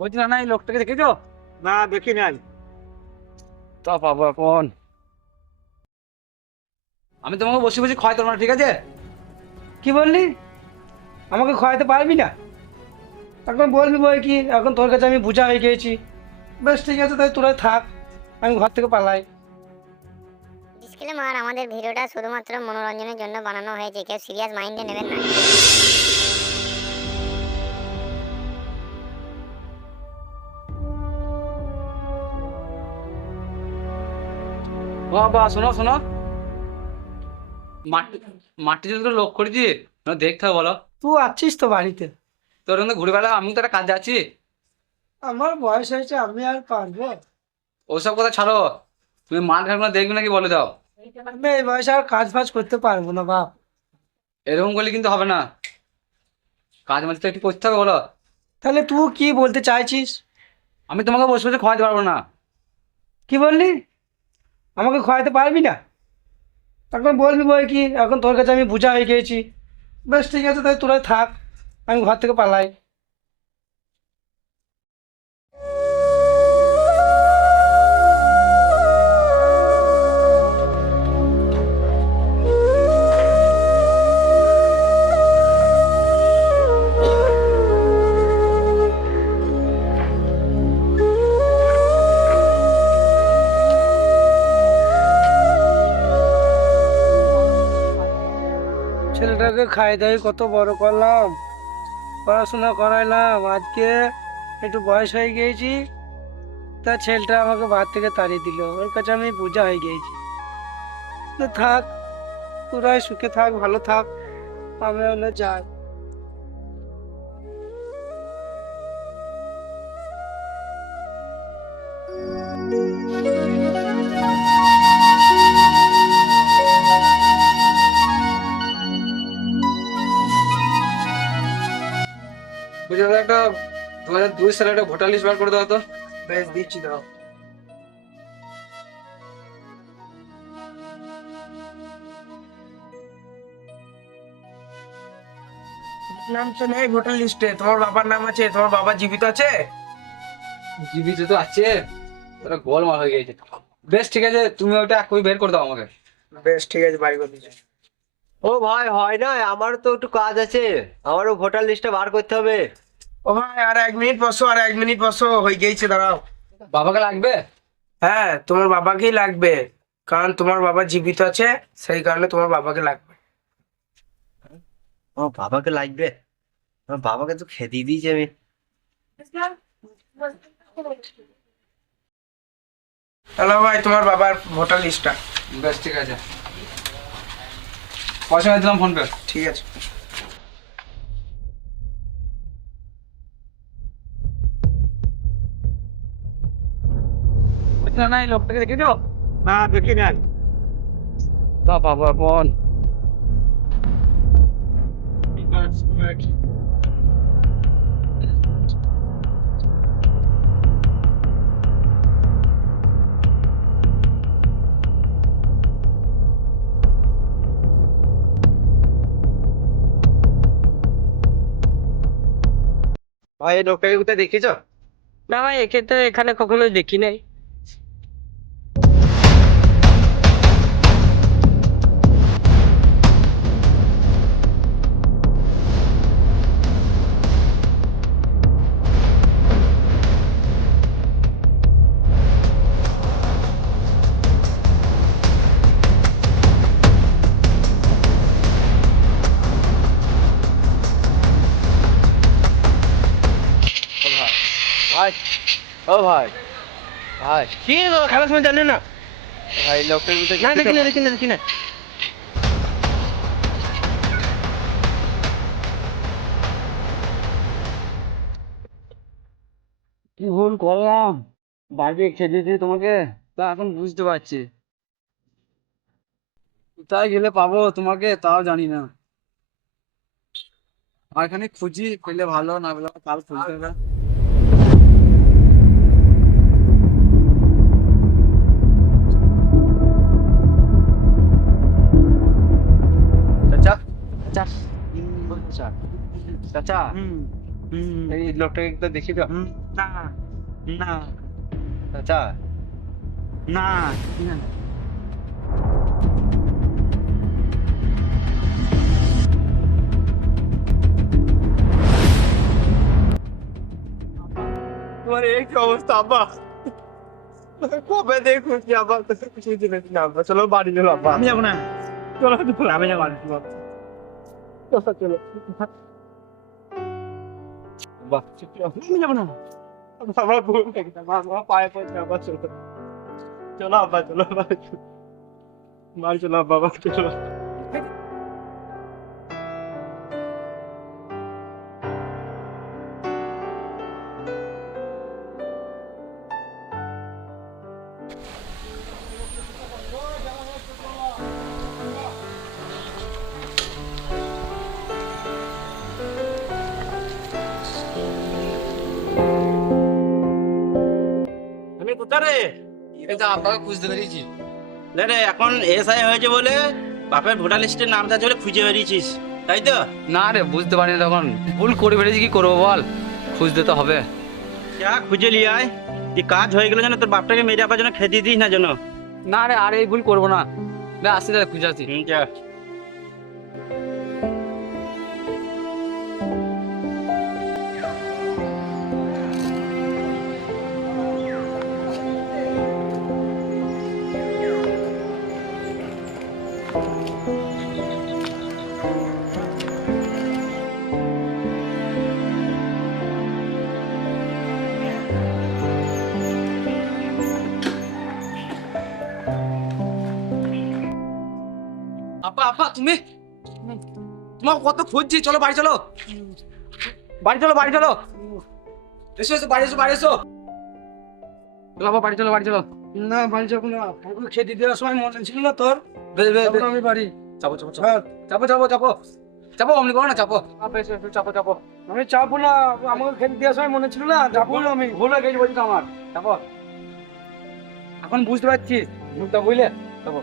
বলছি না, এই লোকটাকে দেখেছো? না দেখি নাই। তা পাবো এখন। আমি তোমাকে বসে বসে খাওয়াই তোর না, ঠিক আছে? কি বললি? আমাকে খাওয়াতে পারবি না? এখন বলবি বই কি, এখন তোর কাছে আমি বোঝা হয়ে গিয়েছি। বেশ ঠিক আছে, তাই তোরাই থাক, আমি ঘর থেকে পালাই। ডিসক্লেমার, আমাদের ভিডিওটা শুধুমাত্র মনোরঞ্জনের জন্য বানানো হয়েছে, কেউ সিরিয়াস মাইন্ডে নেবেন না। বাবা শোনো শোনো, মাটি মাটি যদি তোর লোক করেছি, দেখতে হবে বলো। তুই আছিস তো বাড়িতে? তোর কিন্তু ঘুরে বেড়া, আমি তো একটা কাজে আছি। আমার বয়স হয়েছে, আমি আর পারবো? ওসব কথা ছাড়ো, তুমি মাঠ ঘাটগুলো দেখবে নাকি বলে দাও। আমি এই বয়সে আর কাজ ফাজ করতে পারবো না বাপ। এরকম করলে কিন্তু হবে না, কাজ মাঝে তো একটু করতে হবে বলো। তাহলে তুই কি বলতে চাইছিস? আমি তোমাকে বসে বসে খাওয়াতে পারবো না। কি বললি? আমাকে খাওয়াতে পারবি না? এখন বলবি বই কি, এখন তোর কাছে আমি বোঝা হয়ে গিয়েছি। বেশ ঠিক আছে, তাই তোরাই থাক, আমি ঘর থেকে পালাই। ছেলেটাকে খাই দাই কত বড় করলাম, পড়াশোনা করাইলাম, আজকে একটু বয়স হয়ে গিয়েছি, তা ছেলেটা আমাকে বাড়ি থেকে তাড়িয়ে দিল। ওর কাছে আমি বোঝা হয়ে গিয়েছি। তো থাক, তোরাই সুখে থাক, ভালো থাক, আমি ওখানে যাই। বুঝে একটা 2002 সালে একটা ভোটার লিস্ট বার করে দাও তো। বেশ দিচ্ছি, দাও। নাম তো নেই ভোটার লিস্টে, তোমার বাবার নাম আছে? তোমার বাবা জীবিত আছে? জীবিত তো আছে, তোরা গোলমাল হয়ে গেছে। বেশ ঠিক আছে, তুমি ওটা এক কপি বের করে দাও আমাকে। বেশ ঠিক আছে, বাড়ি করে দিচ্ছি। ও ভাই, হয় না, আমারও তো একটু কাজ আছে, আমারও ভোটার লিস্টটা বার করতে হবে। ও ভাই, আর 1 মিনিট বসো, আর 1 মিনিট বসো, হয়ে গিয়েছে, দাঁড়াও। বাবাকে লাগবে? হ্যাঁ, তোমার বাবাকেই লাগবে, কারণ তোমার বাবা জীবিত আছে, সেই কারণে তোমার বাবাকে লাগবে। ও বাবাকে লাগবে? আমার বাবাকে তো খেতে দিয়েছি আমি। হ্যালো ভাই, তোমার বাবার ভোটার লিস্টটা। বেশ ঠিক আছে, পয়সা দিয়ে দিলাম ফোন পে। ঠিক আছে। বলছি না, এই লোকটাকে দেখেছো? না দেখি নাই। তা পাবো এখন। ভাই, এই লোকটাকে কোথায় দেখেছো? না ভাই, একে তো এখানে কখনো দেখি নাই। ভাই, ও ভাই, ভাই, কি খেলার সময় জানে না? ভাই লোকটাকে কোথায় না, দেখি দেখেছো? না, দেখি না, দেখি না। কি ভুল করলাম, বাড়ি খেয়ে দিয়েছি তোমাকে, তা এখন বুঝতে পারছি। কোথায় গেলে পাবো তোমাকে তাও জানি না। আর এখানে খুঁজি, পেলে ভালো, না পেলে কাল খুঁজতে হবে। চাচা, চাচা, চাচা, চাচা, এই লোকটাকে একটু দেখি তো। না না আচ্ছা না তোমার এই কি অবস্থা আব্বা? কবে দেখুন কি আব্বা? কিছুই দেখি না আব্বা, চলো বাড়ি চলো আব্বা। আমি যাবো না চলো চলো আমি যাবো না। চলো চলো আব্বা, আমি যাবো না। আমার ভুল হয়ে গেছে, আমার পায়ে পড়ছে আব্বা, চলো চলো আব্বা, চলো বাড়ি চলো। বাড়ি চলো আব্বা, বাড়ি চলো। আমি কোথা রে? এই তো আব্বাকে খুঁজতে বেরিয়েছি। রে রে, এখন এসআই হয়েছে বলে বাপের ভোটার লিস্টের নামটা চলে খুঁজে বেরিয়েছিস, তাই তো? না রে, বুঝতে পারিনি তখন। ভুল করে ফেলেছি, কি করবো বল? খুঁজতে তো হবে। যা খুঁজে লিয়ে আয়। তুই কাজ হয়ে গেলে যেন তোর বাপটাকে মেরে আপার জন্য খেতে দিস না যেন। না রে, আর এই ভুল করবো না। আসতে তাহলে খুঁজে আসি। যা। আপা আপা, তুমি তোমাকে কত খুঁজছি। চলো বাড়ি চলো, বাড়ি চলো, বাড়ি চলো। এসো এসো, বাড়ি এসো, বাড়ি এসো। চলো আপা, বাড়ি চলো, বাড়ি চলো। না বাড়ি যাবো না, ওগুলো খেতে দেওয়ার সময় মনে ছিল না তোর? বেশ বেশ তখন আমি বাড়ি চাপো চাপো চাপো হ্যাঁ, চাপো চাপো চাপো চাপো, অমনি করো না, চাপো। এসো এসো, চাপো চাপো। আমি চাপবো না, আমাকে খেতে দেওয়ার সময় মনে ছিল না, যাবো না আমি। ভুল হয়ে গেছে বলছি তো আমার। চাপো, এখন বুঝতে পারছি ভুলটা, বুঝলে? চাপো।